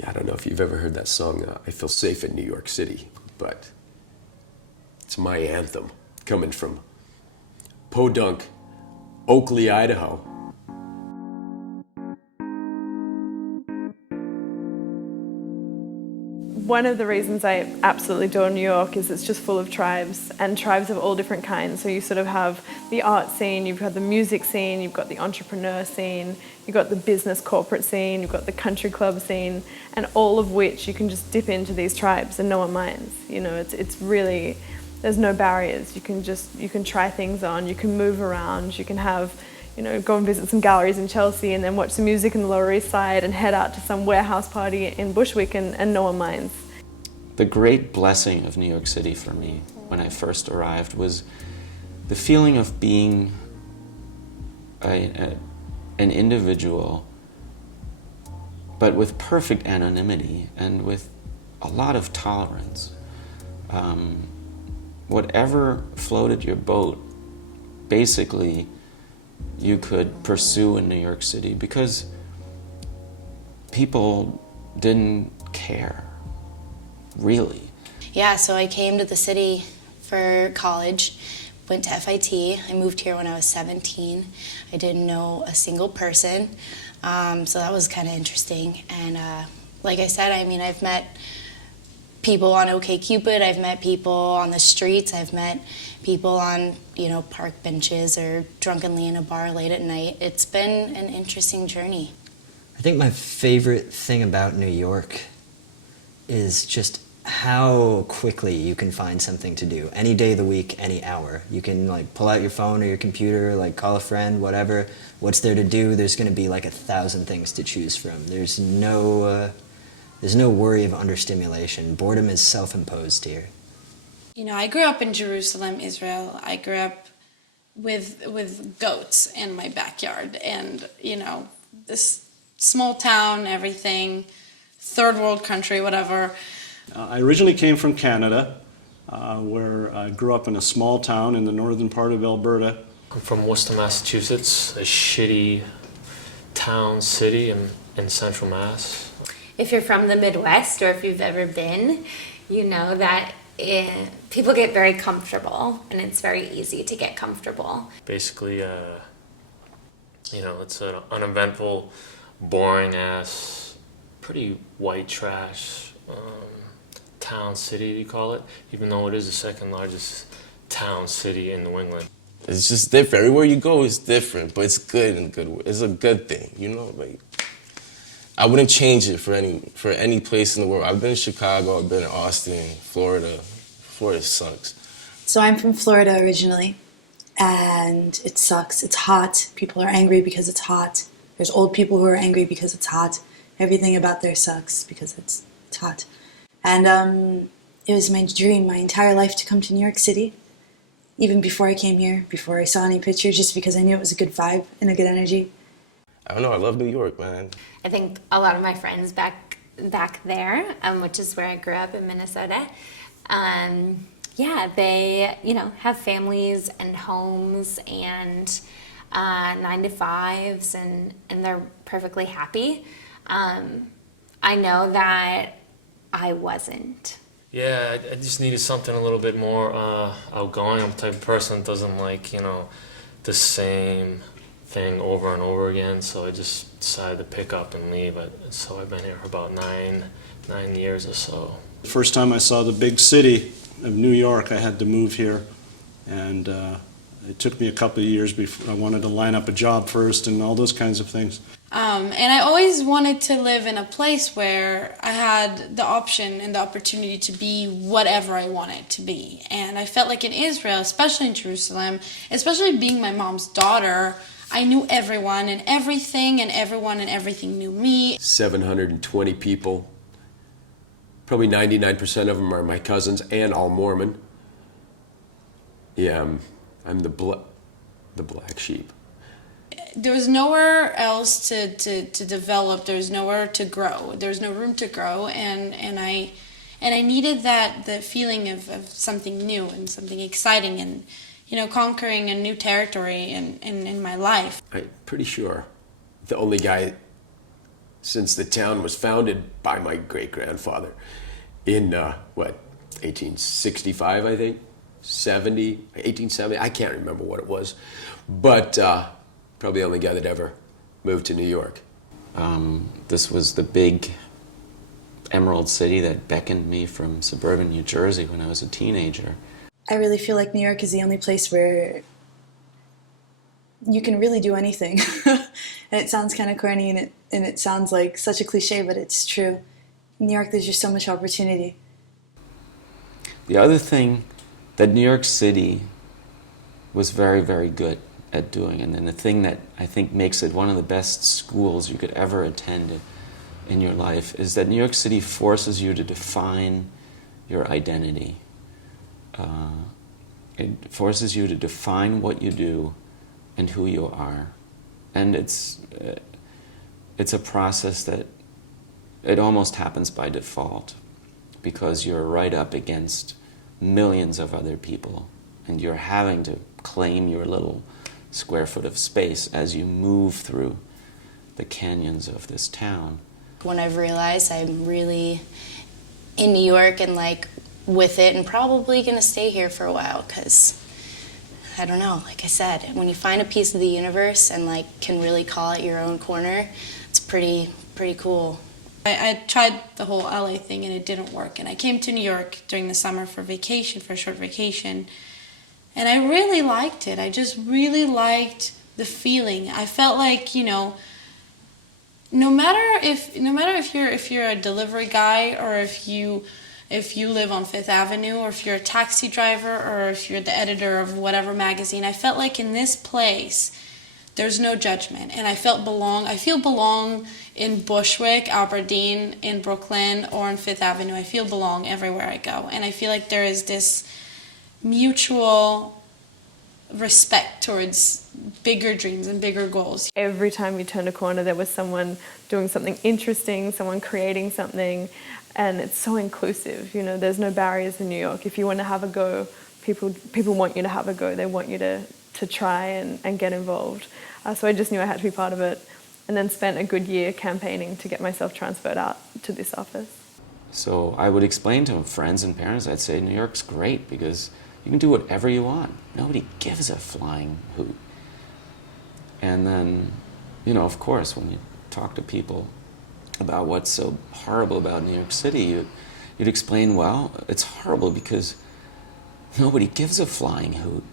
Yeah, I don't know if you've ever heard that song, I Feel Safe in New York City, but it's my anthem, coming from Podunk, Oakley, Idaho. One of the reasons I absolutely adore New York is it's just full of tribes, and tribes of all different kinds. So you sort of have the art scene, you've got the music scene, you've got the entrepreneur scene, you've got the business corporate scene, you've got the country club scene, and all of which you can just dip into these tribes and no one minds. You know, it's really, there's no barriers. You can try things on, you can move around, you can have, you know, go and visit some galleries in Chelsea and then watch some music in the Lower East Side and head out to some warehouse party in Bushwick and no one minds. The great blessing of New York City for me when I first arrived was the feeling of being an individual, but with perfect anonymity and with a lot of tolerance. Whatever floated your boat, basically, you could pursue in New York City because people didn't care, really. Yeah, so I came to the city for college, went to FIT. I moved here when I was 17. I didn't know a single person, so that was kind of interesting. And like I said, I mean, I've met people on OkCupid, I've met people on the streets, I've met people on, you know, park benches or drunkenly in a bar late at night. It's been an interesting journey. I think my favorite thing about New York is just how quickly you can find something to do. Any day of the week, any hour. You can like pull out your phone or your computer, like call a friend, whatever. What's there to do? There's going to be like 1,000 things to choose from. There's no worry of understimulation. Boredom is self-imposed here. You know, I grew up in Jerusalem, Israel. I grew up with goats in my backyard, and you know, this small town, everything, third world country, whatever. I originally came from Canada, where I grew up in a small town in the northern part of Alberta. I'm from Worcester, Massachusetts, a shitty town, city in central Mass. If you're from the Midwest, or if you've ever been, you know that people get very comfortable, and it's very easy to get comfortable. Basically, you know, it's an uneventful, boring-ass, pretty white trash town, city, you call it, even though it is the second largest town, city in New England. It's just different. Everywhere you go is different, but it's good and good. It's a good thing, you know. Like, I wouldn't change it for any place in the world. I've been in Chicago. I've been in Austin, Florida. Florida sucks. So I'm from Florida originally, and it sucks. It's hot. People are angry because it's hot. There's old people who are angry because it's hot. Everything about there sucks because it's hot. And it was my dream my entire life to come to New York City. Even before I came here, before I saw any pictures, just because I knew it was a good vibe and a good energy. I don't know, I love New York, man. I think a lot of my friends back there, which is where I grew up in Minnesota, yeah, they, you know, have families and homes and 9-to-5s, and they're perfectly happy. I know that I wasn't. Yeah, I just needed something a little bit more outgoing. I'm the type of person that doesn't like, you know, the same thing over and over again, so I just decided to pick up and leave. So I've been here for about nine years or so. The first time I saw the big city of New York, I had to move here, and it took me a couple of years before I wanted to line up a job first and all those kinds of things. And I always wanted to live in a place where I had the option and the opportunity to be whatever I wanted to be. And I felt like in Israel, especially in Jerusalem, especially being my mom's daughter, I knew everyone and everything, and everyone and everything knew me. 720 people. Probably 99% of them are my cousins and all Mormon. Yeah, I'm the black sheep. There was nowhere else to develop. There was nowhere to grow. There was no room to grow, and I needed the feeling of something new and something exciting, and you know, conquering a new territory in my life. I'm pretty sure the only guy since the town was founded by my great-grandfather in, 1865, I think? 1870, I can't remember what it was. But probably the only guy that ever moved to New York. This was the big emerald city that beckoned me from suburban New Jersey when I was a teenager. I really feel like New York is the only place where you can really do anything. And it sounds kind of corny, and it sounds like such a cliche, but it's true. In New York, there's just so much opportunity. The other thing that New York City was very, very good at doing, and then the thing that I think makes it one of the best schools you could ever attend in your life, is that New York City forces you to define your identity. It forces you to define what you do and who you are. And it's a process that it almost happens by default, because you're right up against millions of other people, and you're having to claim your little square foot of space as you move through the canyons of this town. When I've realized I'm really in New York and like with it, and probably gonna stay here for a while, because I don't know, like I said, when you find a piece of the universe and like can really call it your own corner, it's pretty cool. I tried the whole LA thing and it didn't work, and I came to New York during the summer for vacation, for a short vacation, and I really liked it. I just really liked the feeling. I felt like, you know, no matter if you're a delivery guy, or if you live on Fifth Avenue, or if you're a taxi driver, or if you're the editor of whatever magazine, I felt like in this place there's no judgment, and I feel belong in Bushwick, Aberdeen, in Brooklyn, or on Fifth Avenue. I feel belong everywhere I go, and I feel like there is this mutual respect towards bigger dreams and bigger goals. Every time you turned a corner, there was someone doing something interesting, someone creating something, and it's so inclusive. You know, there's no barriers in New York. If you want to have a go, people want you to have a go. They want you to try and get involved. So I just knew I had to be part of it, and then spent a good year campaigning to get myself transferred out to this office. So I would explain to friends and parents, I'd say New York's great because you can do whatever you want. Nobody gives a flying hoot. And then, you know, of course, when you talk to people about what's so horrible about New York City, you'd explain, well, it's horrible because nobody gives a flying hoot.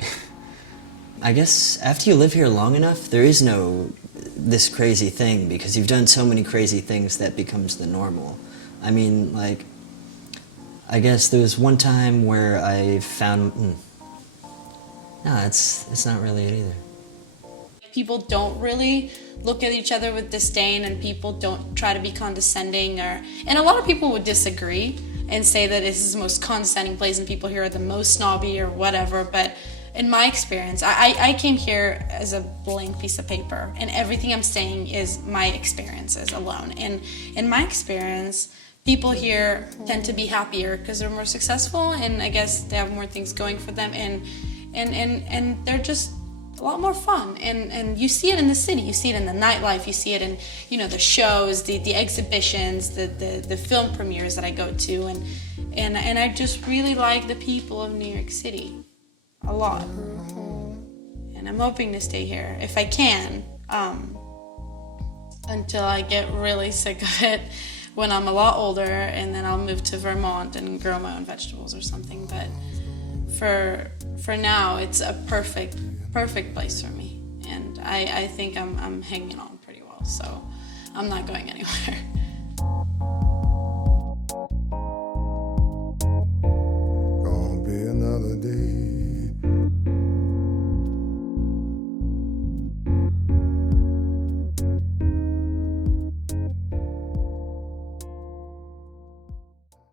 I guess after you live here long enough, there is no this crazy thing, because you've done so many crazy things that becomes the normal. I mean, like, I guess there was one time where I found, no, it's not really it either. People don't really look at each other with disdain, and people don't try to be condescending, and a lot of people would disagree and say that this is the most condescending place and people here are the most snobby or whatever, but in my experience, I came here as a blank piece of paper, and everything I'm saying is my experiences alone. And in my experience, people here tend to be happier because they're more successful, and I guess they have more things going for them, and they're just a lot more fun. And you see it in the city, you see it in the nightlife, you see it in, you know, the shows, the exhibitions, the film premieres that I go to, and I just really like the people of New York City a lot. And I'm hoping to stay here if I can, until I get really sick of it when I'm a lot older, and then I'll move to Vermont and grow my own vegetables or something. But for now, it's a perfect place for me, and I think I'm hanging on pretty well, so I'm not going anywhere.